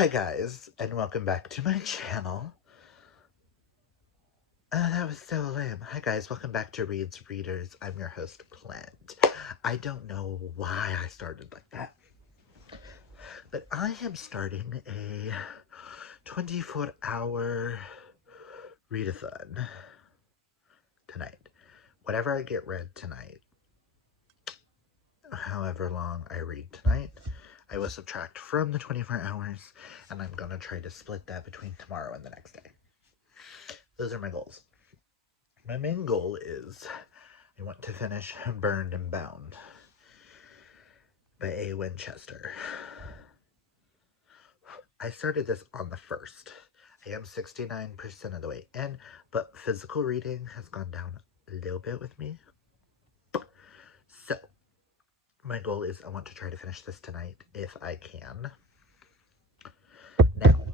Hi guys, and welcome back to my channel. That was so lame. Hi guys, welcome back to Reads Readers. I'm your host, Clint. I don't know why I started like that, but I am starting a 24-hour readathon tonight. Whatever I get read tonight, however long I read tonight, I will subtract from the 24 hours, and I'm gonna try to split that between tomorrow and the next day. Those are my goals. My main goal is I want to finish Burned and Bound by A. Winchester. I started this on the 1st. I am 69% of the way in, but physical reading has gone down a little bit with me. So, my goal is I want to try to finish this tonight if I can. Now,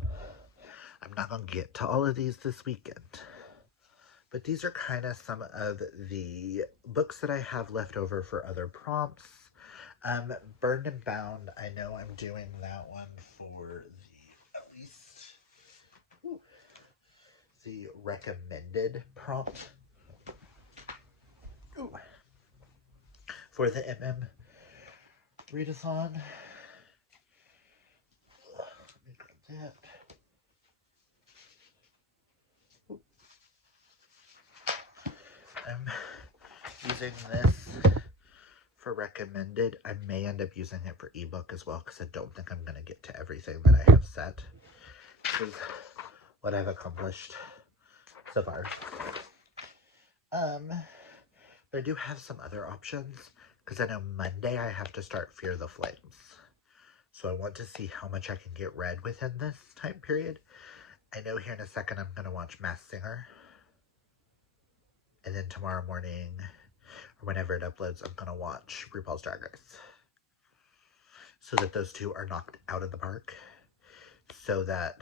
I'm not going to get to all of these this weekend, but these are kind of some of the books that I have left over for other prompts. Burned and Bound, I know I'm doing that one for at least the recommended prompt. Ooh. For the Readathon. Let me grab that. Ooh. I'm using this for recommended. I may end up using it for ebook as well because I don't think I'm going to get to everything that I have set. This is what I've accomplished so far. But I do have some other options because I know Monday I have to start Fear the Flames. So I want to see how much I can get read within this time period. I know here in a second I'm going to watch Masked Singer. And then tomorrow morning, or whenever it uploads, I'm going to watch RuPaul's Drag Race. So that those two are knocked out of the park. So that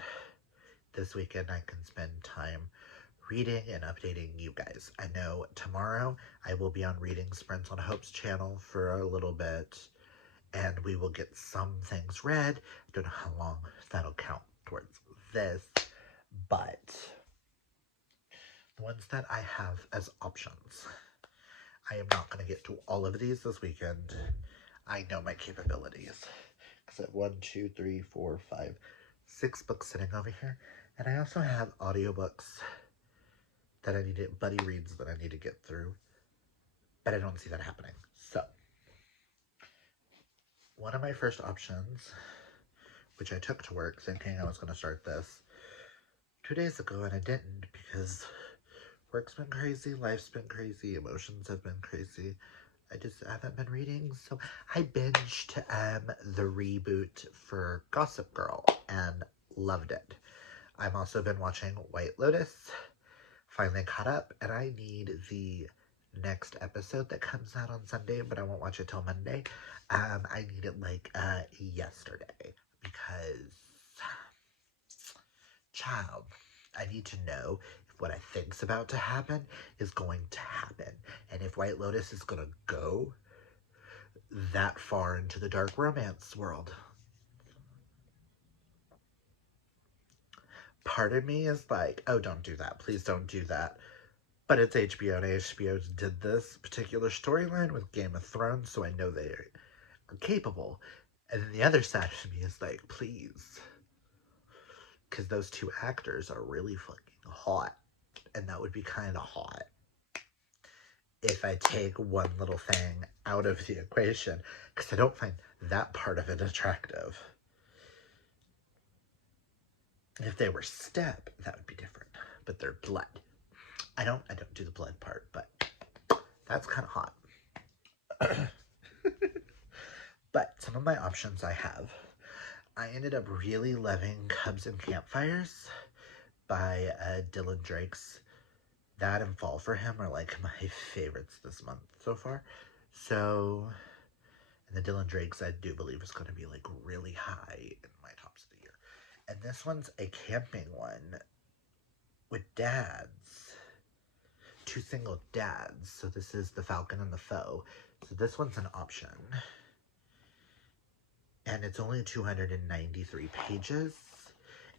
this weekend I can spend time reading and updating you guys. I know tomorrow I will be on Reading Sprints on Hope's channel for a little bit. And we will get some things read. I don't know how long that'll count towards this. But the ones that I have as options, I am not going to get to all of these this weekend. I know my capabilities. Because I have 1, 2, 3, 4, 5, 6 books sitting over here. And I also have audiobooks that I need to, buddy reads that I need to get through. But I don't see that happening. So, one of my first options, which I took to work thinking I was going to start this 2 days ago, and I didn't because work's been crazy, life's been crazy, emotions have been crazy. I just haven't been reading, so I binged the reboot for Gossip Girl and loved it. I've also been watching White Lotus, finally caught up, and I need the next episode that comes out on Sunday, but I won't watch it till Monday. I need it like yesterday because, child, I need to know if what I think's about to happen is going to happen, and if White Lotus is going to go that far into the dark romance world. Part of me is like, oh, don't do that. Please don't do that. But it's HBO, and HBO did this particular storyline with Game of Thrones, so I know they are capable. And then the other side of me is like, please. Because those two actors are really fucking hot. And that would be kind of hot if I take one little thing out of the equation. Because I don't find that part of it attractive. If they were step, that would be different. But they're blood. I don't do the blood part, but that's kind of hot. But some of my options I have. I ended up really loving Cubs and Campfires by Dylan Drakes. That and Fall for Him are like my favorites this month so far. So, and the Dylan Drakes I do believe is going to be like really high in my tops of the year. And this one's a camping one with dads. 2 single dads. So this is The Falcon and the Foe. So this one's an option. And it's only 293 pages.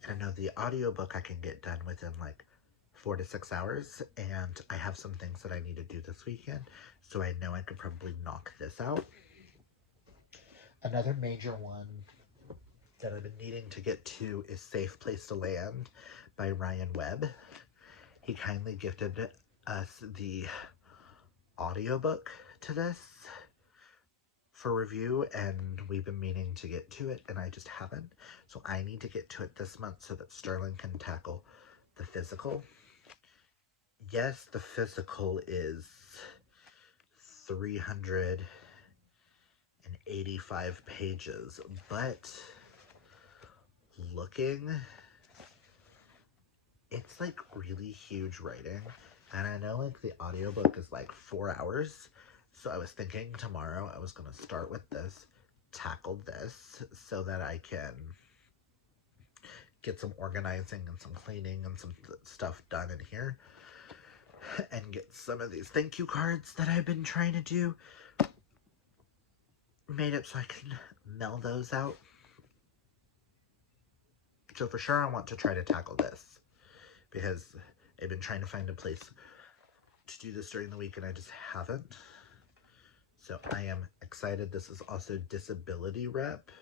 And I know the audiobook I can get done within like 4 to 6 hours, and I have some things that I need to do this weekend, so I know I could probably knock this out. Another major one that I've been needing to get to is Safe Place to Land by Ryan Webb. He kindly gifted us the audiobook to this for review, and we've been meaning to get to it, and I just haven't. So I need to get to it this month so that Sterling can tackle the physical. Yes, the physical is 385 pages, but looking, it's like really huge writing. And I know like the audiobook is like 4 hours. So I was thinking tomorrow I was going to start with this, tackle this, so that I can get some organizing and some cleaning and some stuff done in here, and get some of these thank you cards that I've been trying to do made up so I can mail those out. So for sure I want to try to tackle this, because I've been trying to find a place to do this during the week and I just haven't. So I am excited. This is also disability rep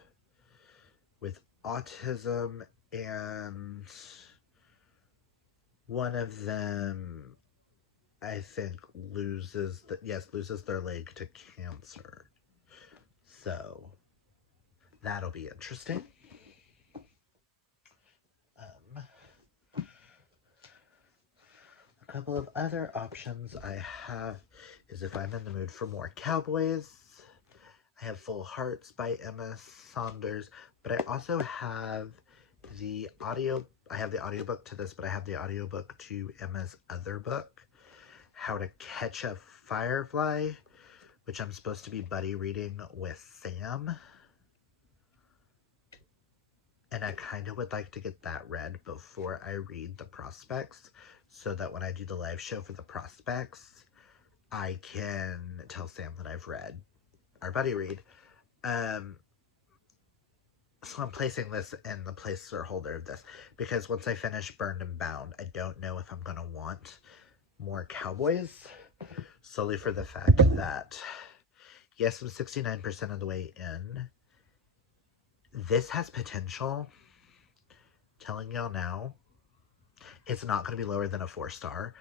with autism, and one of them I think loses their leg to cancer. So that'll be interesting. A couple of other options I have is if I'm in the mood for more cowboys. I have Full Hearts by Emma Saunders, but I also have the audiobook to this, but I have the audiobook to Emma's other book, How to Catch a Firefly, which I'm supposed to be buddy reading with Sam. And I kind of would like to get that read before I read the prospects, so that when I do the live show for the prospects, I can tell Sam that I've read our buddy read. So I'm placing this in the placer holder of this, because once I finish Burned and Bound, I don't know if I'm going to want more cowboys, solely for the fact that, yes, I'm 69% of the way in. This has potential. Telling y'all now, it's not going to be lower than a 4-star,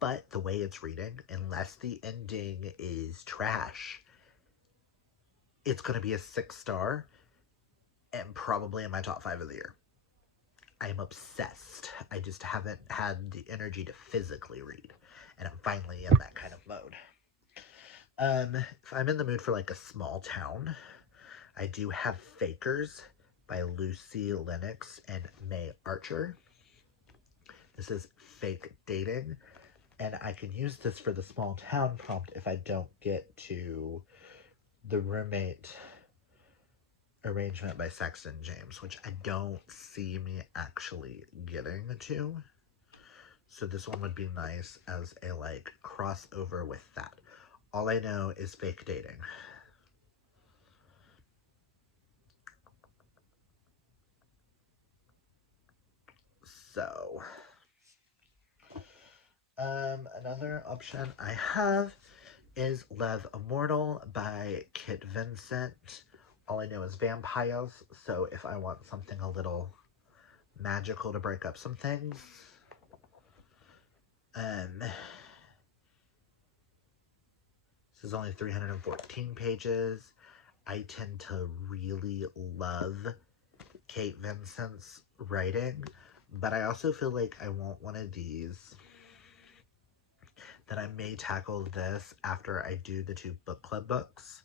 but the way it's reading, unless the ending is trash, it's going to be a 6-star and probably in my top 5 of the year. I'm obsessed. I just haven't had the energy to physically read, and I'm finally in that kind of mode. If I'm in the mood for like a small town, I do have Fakers by Lucy Lennox and May Archer. This is fake dating, and I can use this for the small town prompt if I don't get to the roommate arrangement by Sexton James, which I don't see me actually getting to. So this one would be nice as a like crossover with that. All I know is fake dating. So another option I have is Love Immortal by Kit Vincent. All I know is vampires, so if I want something a little magical to break up some things. This is only 314 pages. I tend to really love Kate Vincent's writing, but I also feel like I want one of these that I may tackle this after I do the 2 book club books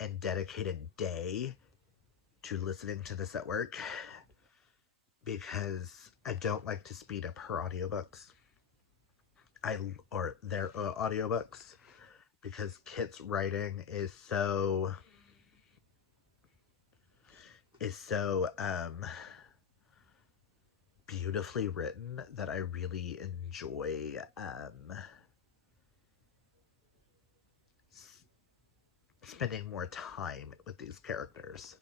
and dedicate a day to listening to this at work, because I don't like to speed up her audiobooks. Or their audiobooks, because Kit's writing is so beautifully written that I really enjoy spending more time with these characters.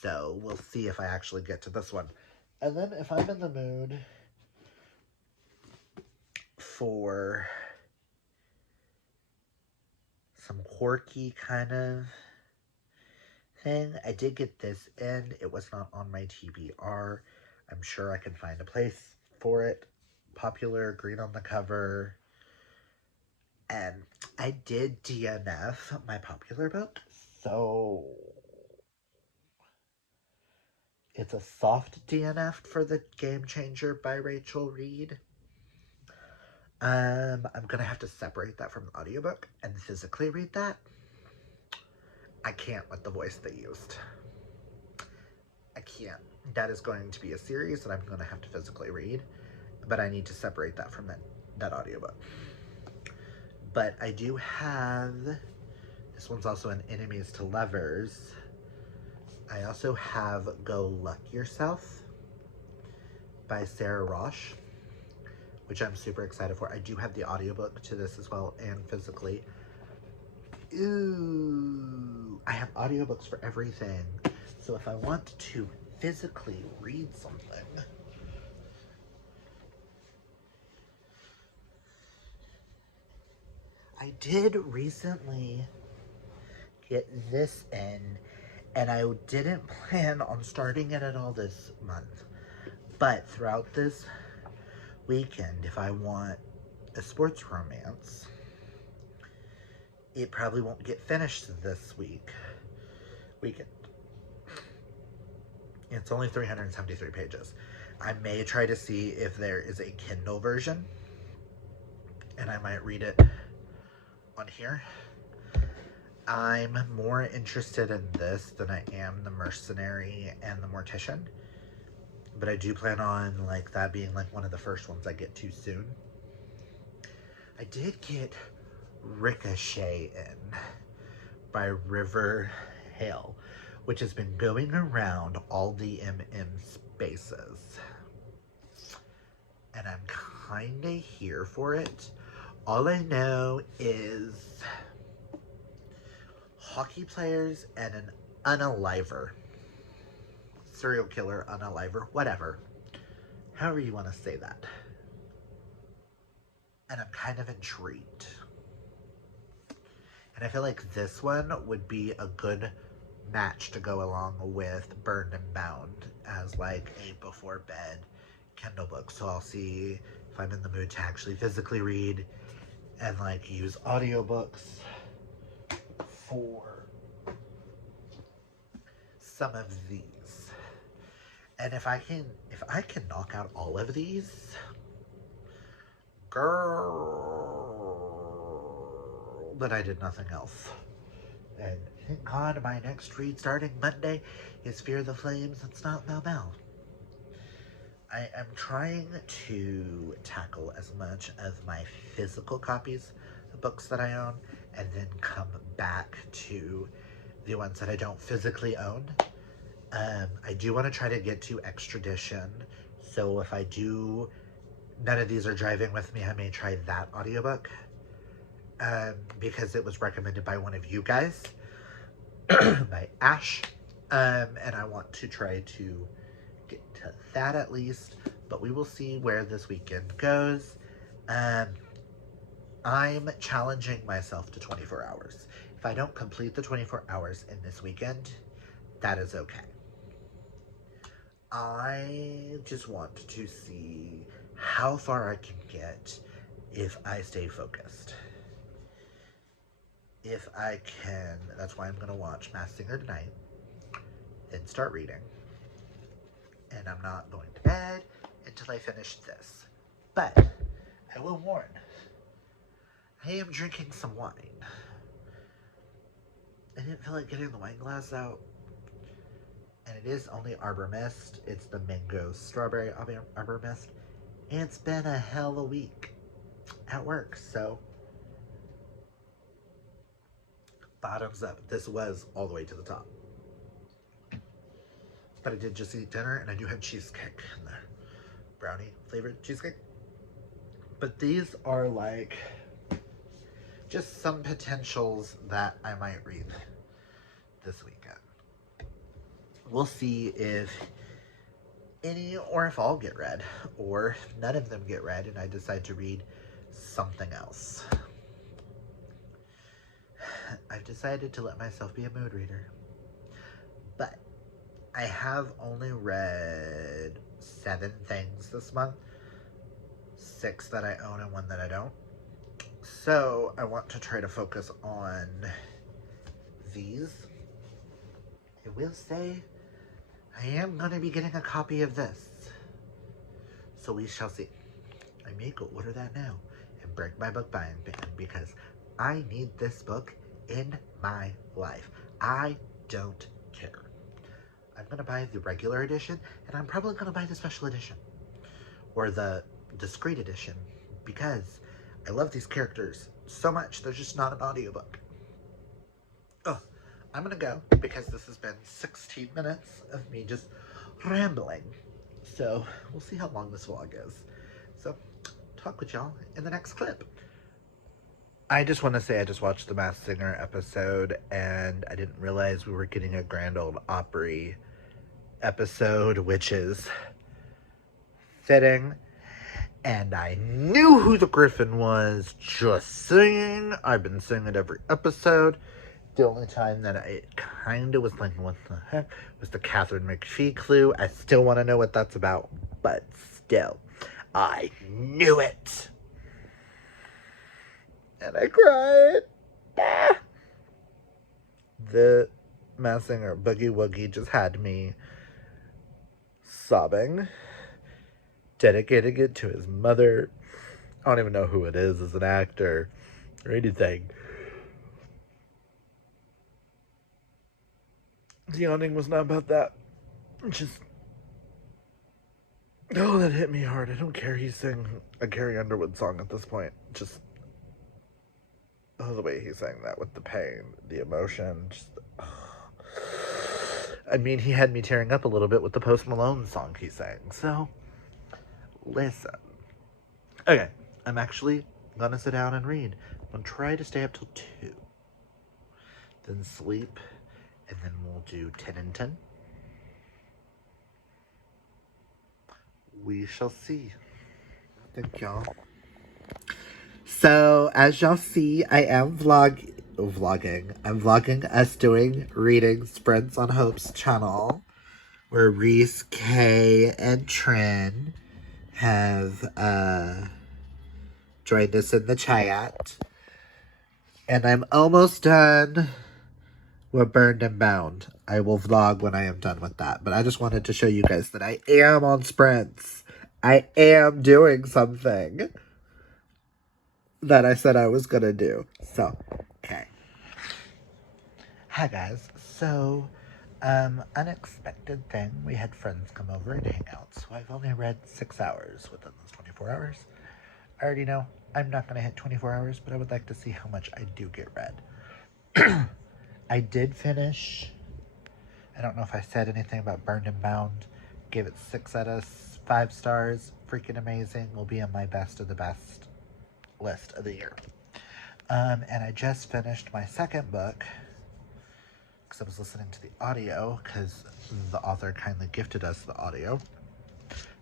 So we'll see if I actually get to this one. And then if I'm in the mood for some quirky kind of thing, I did get this in. It was not on my TBR. I'm sure I can find a place for it. Popular, green on the cover. And I did DNF my popular book, so it's a soft DNF for the Game Changer by Rachel Reed. I'm gonna have to separate that from the audiobook and physically read that. I can't with the voice they used. I can't. That is going to be a series that I'm gonna have to physically read, but I need to separate that from that audiobook. But I do have, this one's also an Enemies to Lovers. I also have Go Luck Yourself by Sarah Roche, which I'm super excited for. I do have the audiobook to this as well, and physically. Ooh, I have audiobooks for everything. So if I want to physically read something, I did recently get this in, and I didn't plan on starting it at all this month. But throughout this weekend, if I want a sports romance, it probably won't get finished this weekend. It's only 373 pages. I may try to see if there is a Kindle version, and I might read it on here. I'm more interested in this than I am the Mercenary and the Mortician, but I do plan on like that being like one of the first ones I get to soon. I did get Ricochet in by River Hale, which has been going around all the MM spaces, and I'm kind of here for it. All I know is hockey players and an unaliver, serial killer, unaliver, whatever, however you want to say that. And I'm kind of intrigued. And I feel like this one would be a good match to go along with Burned and Bound as like a before bed Kindle book. So I'll see if I'm in the mood to actually physically read and like use audiobooks for some of these. And if I can knock out all of these, girl, then I did nothing else. And thank God my next read starting Monday is Fear the Flames. It's not Mel Mel. I am trying to tackle as much of my physical copies of books that I own and then come back to the ones that I don't physically own. I do want to try to get to extradition. So if I do, none of these are driving with me, I may try that audiobook. Because it was recommended by one of you guys, by Ash. And I want to try to get to that at least, but we will see where this weekend goes. I'm challenging myself to 24 hours. If I don't complete the 24 hours in this weekend, that is okay. I just want to see how far I can get if I stay focused. If I can, that's why I'm going to watch Masked Singer tonight, then start reading. And I'm not going to bed until I finish this. But I will warn, I am drinking some wine. I didn't feel like getting the wine glass out. And it is only Arbor Mist. It's the Mango Strawberry Arbor Mist. And it's been a hell of a week at work, so bottoms up. This was all the way to the top. But I did just eat dinner, and I do have cheesecake in there. Brownie flavored cheesecake. But these are like just some potentials that I might read this weekend. we'll see if any or if all get read, or if none of them get read and I decide to read something else. I've decided to let myself be a mood reader. But I have only read 7 things this month. 6 that I own and 1 that I don't. So I want to try to focus on these. I will say I am going to be getting a copy of this. So we shall see. I may go order that now and break my book buying ban because I need this book in my life. I don't care. I'm going to buy the regular edition, and I'm probably going to buy the special edition or the discreet edition because I love these characters so much. They're just not an audiobook. Oh, I'm going to go because this has been 16 minutes of me just rambling. So we'll see how long this vlog is. So talk with y'all in the next clip. I just want to say I just watched the Masked Singer episode and I didn't realize we were getting a Grand Ole Opry episode, which is fitting. And I knew who the Griffin was just singing. I've been singing every episode. The only time that I kind of was like, what the heck, was the Catherine McPhee clue. I still want to know what that's about, but still, I knew it. And I cried. Ah. The Masked Singer Boogie Woogie just had me sobbing, dedicating it to his mother. I don't even know who it is as an actor or anything. The yawning was not about that. Just, oh, that hit me hard. I don't care he sang a Carrie Underwood song at this point. Just, oh, the way he sang that with the pain, the emotion, just, oh. I mean, he had me tearing up a little bit with the Post Malone song he sang, so listen. Okay, I'm actually gonna sit down and read. I'm gonna try to stay up till 2. Then sleep, and then we'll do 10 and 10. We shall see. Thank y'all. So, as y'all see, I am vlogging. I'm vlogging us doing reading sprints on Hope's channel, where Reese, Kay, and Trin have joined us in the chat. And I'm almost done with Burned and Bound. I will vlog when I am done with that. But I just wanted to show you guys that I am on sprints. I am doing something that I said I was going to do. So, okay. Hi guys. So, unexpected thing. We had friends come over and hang out. So I've only read 6 hours within those 24 hours. I already know I'm not going to hit 24 hours, but I would like to see how much I do get read. I did finish. I don't know if I said anything about Burned and Bound. Gave it 6 out of 5 stars. Freaking amazing. Will be on my best of the best list of the year. And I just finished my second book because I was listening to the audio because the author kindly gifted us the audio.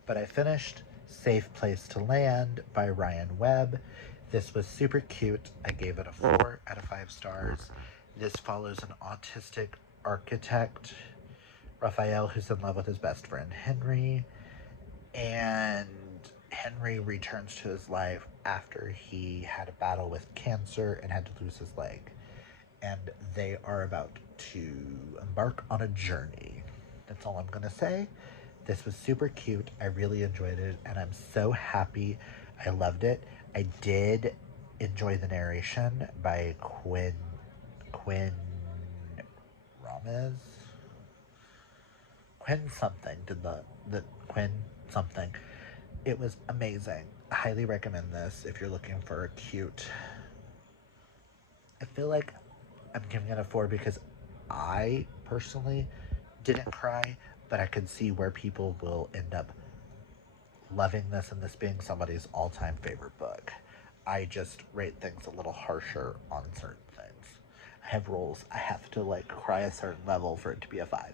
But I finished Safe Place to Land by Ryan Webb. This was super cute. I gave it a 4 out of 5 stars. This follows an autistic architect, Raphael, who's in love with his best friend, Henry. And Henry returns to his life after he had a battle with cancer and had to lose his leg. And they are about to embark on a journey. That's all I'm going to say. This was super cute. I really enjoyed it, and I'm so happy I loved it. I did enjoy the narration by Quinn Ramirez. Quinn something did the Quinn something. It was amazing. I highly recommend this if you're looking for a cute. I feel like I'm giving it a 4 because I personally didn't cry, but I could see where people will end up loving this and this being somebody's all-time favorite book. I just rate things a little harsher on certain things. I have rules. I have to like cry a certain level for it to be a 5.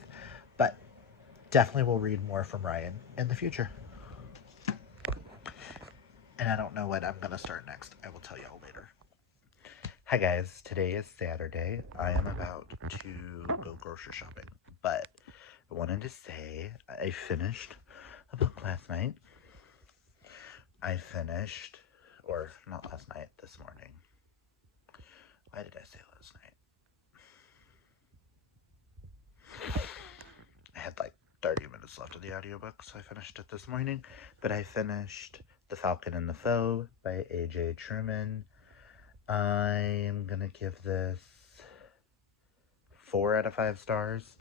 But definitely will read more from Ryan in the future. And I don't know what I'm going to start next. I will tell y'all later. Hi guys, today is Saturday. I am about to go grocery shopping, but I wanted to say I finished a book last night. Or not last night, this morning. Why did I say last night? I had like 30 minutes left of the audiobook, so I finished it this morning. But I finished The Falcon and the Foe by A.J. Truman. I'm gonna give this 4 out of 5 stars.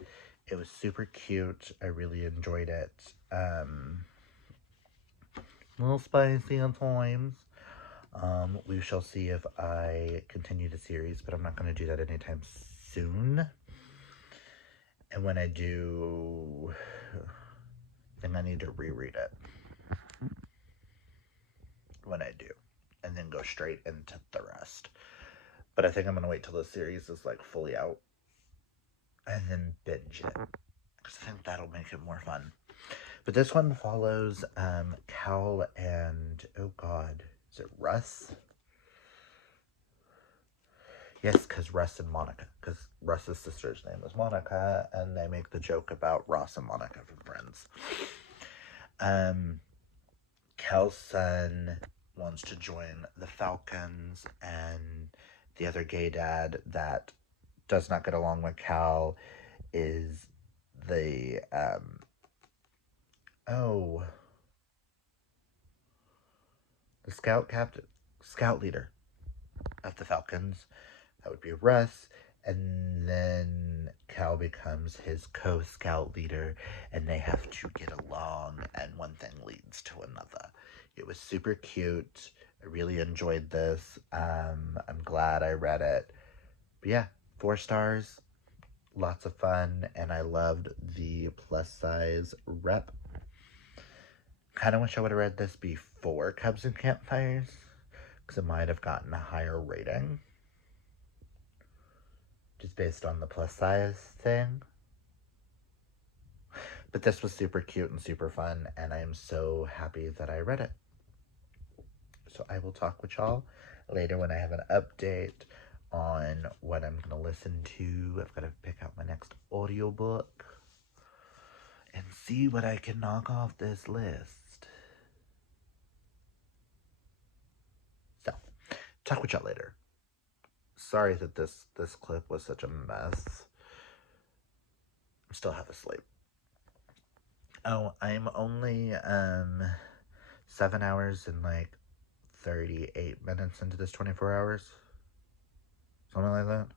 It was super cute. I really enjoyed it. A little spicy at times. We shall see if I continue the series, but I'm not going to do that anytime soon. And when I do, then I need to reread it. When I do. And then go straight into the rest. But I think I'm going to wait till the series is like fully out. And then binge it. Because I think that'll make it more fun. But this one follows Cal and, oh god, is it Russ? Yes, because Russ and Monica. Because Russ's sister's name is Monica, and they make the joke about Ross and Monica from Friends. Cal's son wants to join the Falcons, and the other gay dad that does not get along with Cal is the, the scout leader of the Falcons. That would be Russ. And then Cal becomes his co-scout leader, and they have to get along, and one thing leads to another. It was super cute. I really enjoyed this. I'm glad I read it. But yeah, 4 stars. Lots of fun, and I loved the plus size rep. Kind of wish I would have read this before Cubs and Campfires, because it might have gotten a higher rating. Just based on the plus size thing. But this was super cute and super fun, and I am so happy that I read it. So I will talk with y'all later when I have an update on what I'm going to listen to. I've got to pick out my next audiobook and see what I can knock off this list. So, talk with y'all later. Sorry that this clip was such a mess. I'm still half asleep. Oh, I'm only 7 hours and like 38 minutes into this 24 hours. Something like that.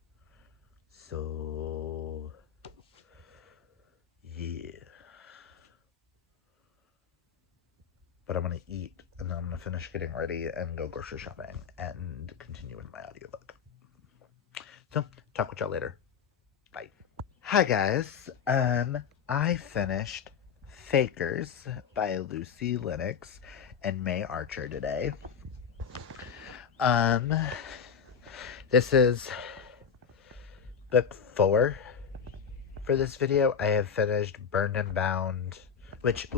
So, yeah. But I'm going to eat, and then I'm going to finish getting ready and go grocery shopping and continue with my audiobook. So, talk with y'all later. Bye. Hi, guys. I finished Fakers by Lucy Lennox and May Archer today. This is book 4 for this video. I have finished Burned and Bound, which,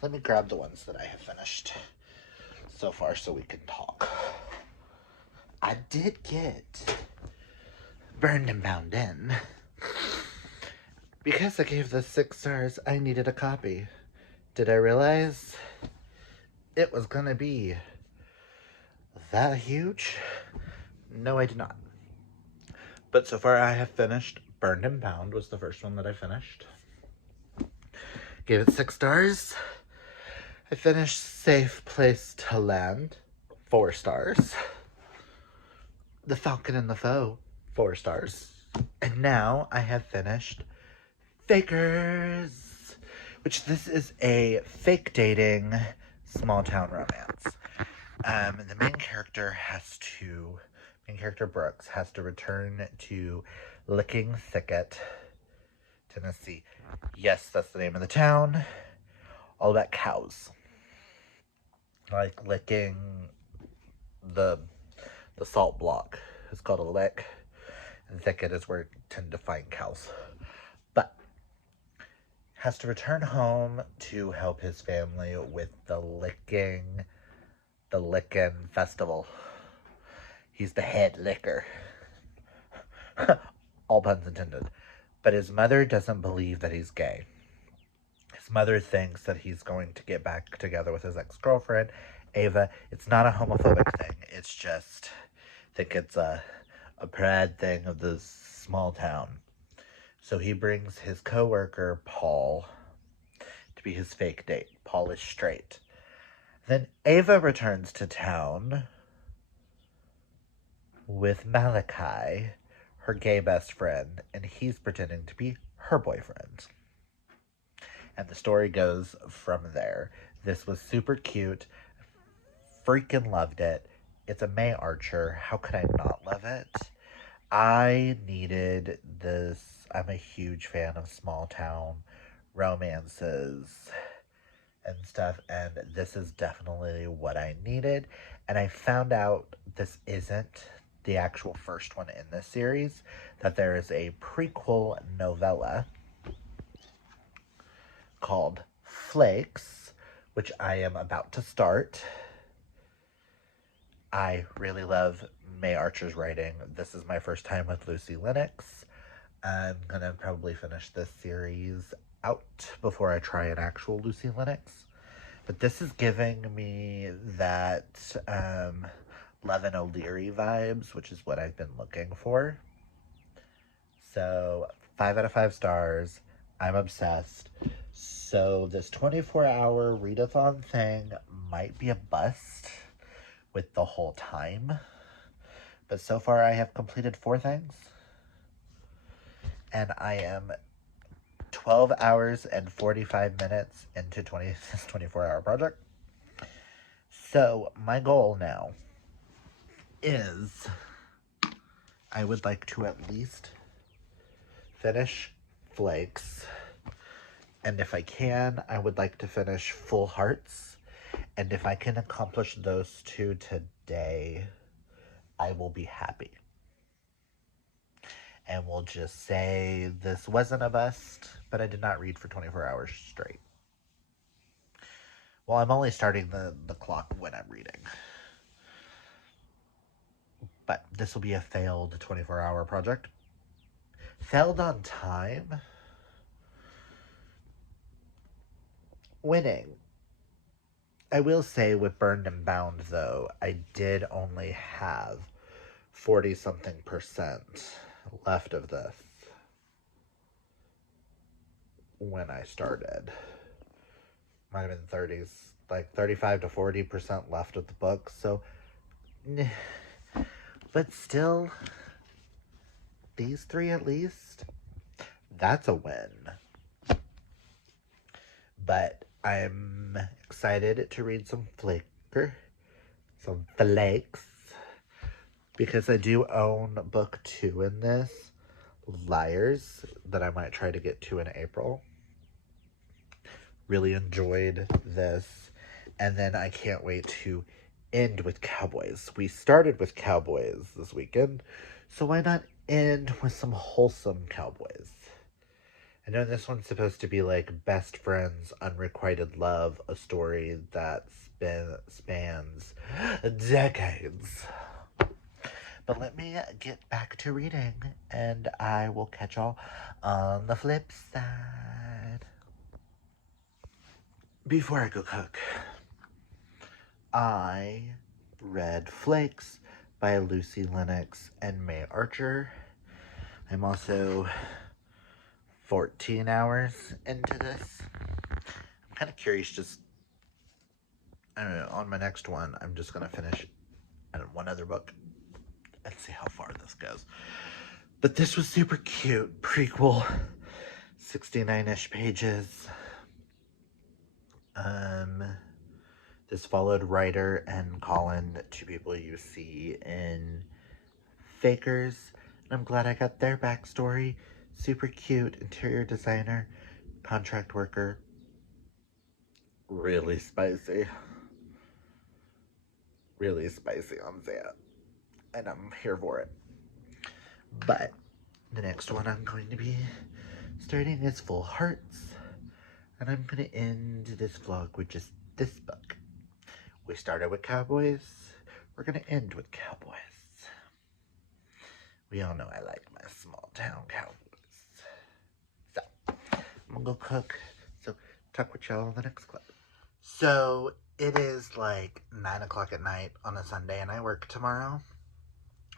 let me grab the ones that I have finished so far so we can talk. I did get Burned and Bound in. Because I gave this 6 stars, I needed a copy. Did I realize it was gonna be that huge? No, I did not. But so far I have finished Burned and Bound was the first one that I finished. Gave it 6 stars. I finished Safe Place to Land, 4 stars. The Falcon and the Foe, 4 stars. And now I have finished Fakers, which this is a fake dating small town romance. The main character Brooks has to return to Licking Thicket, Tennessee. Yes, that's the name of the town. All about cows. Like licking the salt block. It's called a lick. thicket is where I tend to find cows. But has to return home to help his family with the Lickin' festival. He's the head licker. All puns intended. But his mother doesn't believe that he's gay. His mother thinks that he's going to get back together with his ex-girlfriend, Ava. It's not a homophobic thing. It's just, I think it's a pride thing of this small town. So he brings his coworker, Paul, to be his fake date. Paul is straight. Then Ava returns to town with Malachi, her gay best friend, and he's pretending to be her boyfriend. And the story goes from there. This was super cute. Freaking loved it. It's a May Archer. How could I not love it? I needed this. I'm a huge fan of small town romances and stuff, and this is definitely what I needed. And I found out this isn't the actual first one in this series, that there is a prequel novella called Flakes, which I am about to start. I really love May Archer's writing. This is my first time with Lucy Lennox. I'm gonna probably finish this series out before I try an actual Lucy Lennox. But this is giving me that Levin O'Leary vibes, which is what I've been looking for. So 5 out of 5 stars. I'm obsessed. So this 24-hour readathon thing might be a bust with the whole time. But so far I have completed 4 things. And I am 12 hours and 45 minutes into this 24-hour project. So my goal now is I would like to at least finish Flakes. And if I can, I would like to finish Full Hearts. And if I can accomplish those 2 today, I will be happy. And we'll just say this wasn't a bust, but I did not read for 24 hours straight. Well, I'm only starting the clock when I'm reading. But this will be a failed 24-hour project. Failed on time. Winning. I will say with Burned and Bound, though, I did only have 40-something% left of this when I started. Might have been 30s, like 35 to 40% left of the book. So, but still, these 3 at least, that's a win. But I'm excited to read some Flakes, because I do own book 2 in this, Liars, that I might try to get to in April. Really enjoyed this. And then I can't wait to end with Cowboys. We started with Cowboys this weekend, so why not end with some wholesome Cowboys? I know this one's supposed to be like best friends, unrequited love, a story that spans decades. But let me get back to reading, and I will catch y'all on the flip side. Before I go cook, I read Flakes by Lucy Lennox and May Archer. I'm also 14 hours into this. I'm kind of curious, just, I don't know, on my next one, I'm just going to finish one other book and see how far this goes. But this was super cute. Prequel, 69-ish pages. This followed Ryder and Colin, 2 people you see in Fakers. And I'm glad I got their backstory. Super cute, interior designer, contract worker. Really spicy. Really spicy on that. And I'm here for it. But the next one I'm going to be starting is Full Hearts. And I'm going to end this vlog with just this book. We started with cowboys. We're going to end with cowboys. We all know I like my small town cowboys. So, I'm going to go cook. So, talk with y'all in the next clip. So, it is like 9 o'clock at night on a Sunday and I work tomorrow.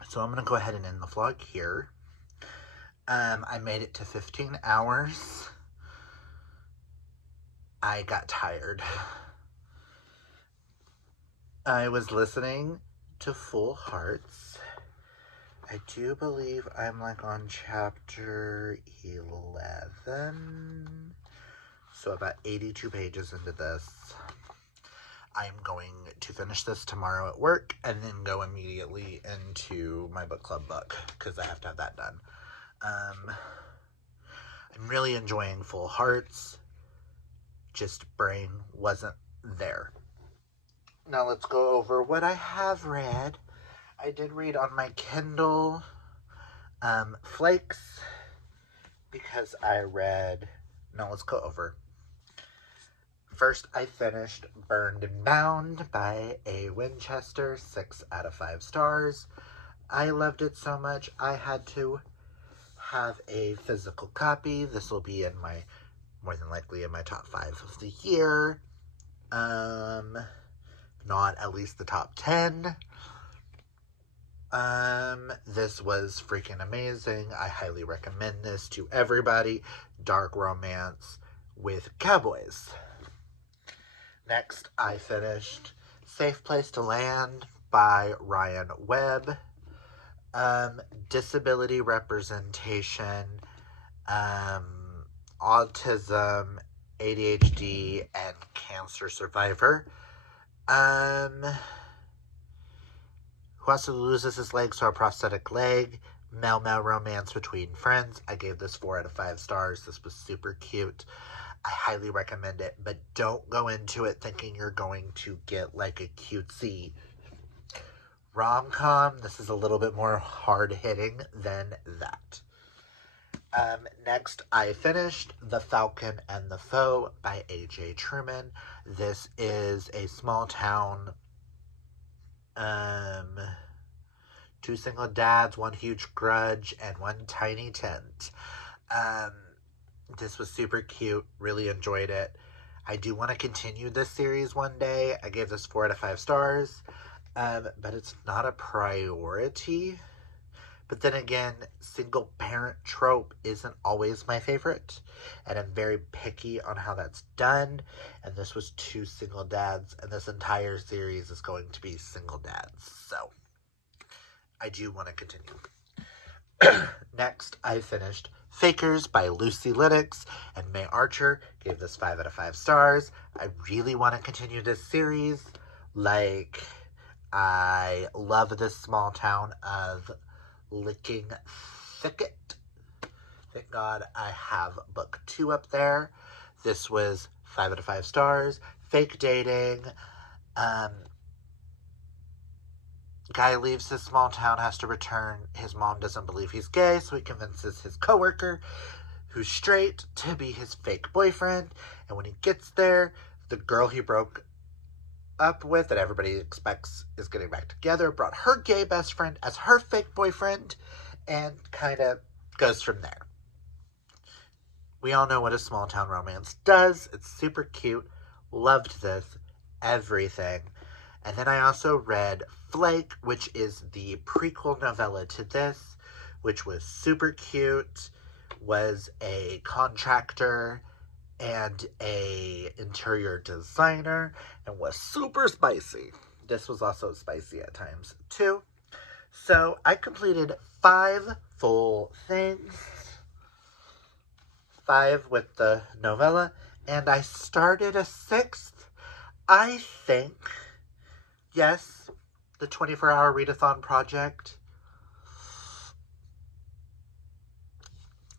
So, I'm going to go ahead and end the vlog here. I made it to 15 hours. I got tired. I was listening to Full Hearts. I do believe I'm like on chapter 11. So about 82 pages into this. I'm going to finish this tomorrow at work and then go immediately into my book club book because I have to have that done. I'm really enjoying Full Hearts. Just brain wasn't there. Now let's go over what I have read. I did read on my Kindle Flakes because I read... Now let's go over. First, I finished Burned and Bound by A. Winchester, 6 out of 5 stars. I loved it so much, I had to have a physical copy. This will be in my, more than likely, in my top 5 of the year. Not at least the top 10. This was freaking amazing. I highly recommend this to everybody. Dark romance with cowboys. Next, I finished Safe Place to Land by Ryan Webb. Disability representation, autism, ADHD, and cancer survivor. Who also loses his leg, so a prosthetic leg. Male-male romance between friends. I gave this 4 out of 5 stars. This was super cute. I highly recommend it, but don't go into it thinking you're going to get like a cutesy rom-com. This is a little bit more hard-hitting than that. Next, I finished The Falcon and the Foe by A.J. Truman. This is a small town, 2 single dads, 1 huge grudge, and 1 tiny tent. This was super cute. Really enjoyed it. I do want to continue this series one day. I gave this 4 out of 5 stars. But it's not a priority. But then again, single parent trope isn't always my favorite. And I'm very picky on how that's done. And this was 2 single dads. And this entire series is going to be single dads. So, I do want to continue. Next, I finished Fakers by Lucy Lennox and May Archer. Gave this 5 out of 5 stars. I really want to continue this series. Like, I love this small town of Licking Thicket. Thank God I have book 2 up there. This was 5 out of 5 stars. Fake dating. Guy leaves his small town, has to return. His mom doesn't believe he's gay, so he convinces his coworker, who's straight, to be his fake boyfriend. And when he gets there, the girl he broke up with, that everybody expects is getting back together, brought her gay best friend as her fake boyfriend, and kind of goes from there. We all know what a small town romance does. It's super cute. Loved this. Everything. And then I also read Flake, which is the prequel novella to this, which was super cute, was a contractor and a interior designer, and was super spicy. This was also spicy at times, too. So, I completed 5 full things. 5 with the novella, and I started a 6th. I think, yes, the 24-hour readathon project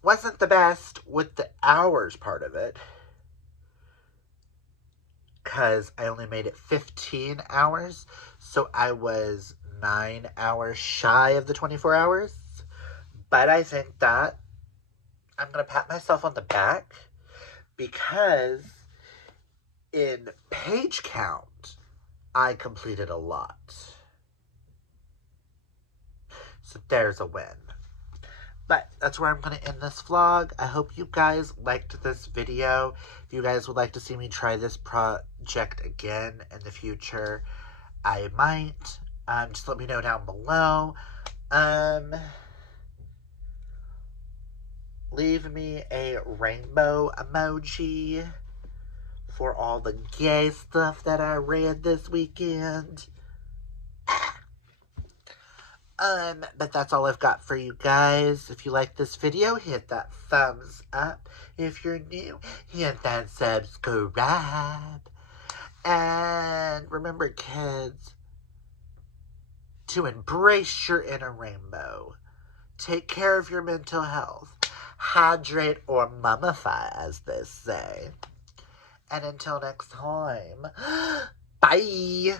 wasn't the best with the hours part of it, because I only made it 15 hours, so I was 9 hours shy of the 24 hours, But I think that I'm going to pat myself on the back because in page count, I completed a lot. So there's a win. But that's where I'm going to end this vlog. I hope you guys liked this video. If you guys would like to see me try this project again in the future, I might. Just let me know down below. Leave me a rainbow emoji for all the gay stuff that I read this weekend. But that's all I've got for you guys. If you like this video, hit that thumbs up. If you're new, hit that subscribe. And remember, kids, to embrace your inner rainbow. Take care of your mental health. Hydrate or mummify, as they say. And until next time, bye!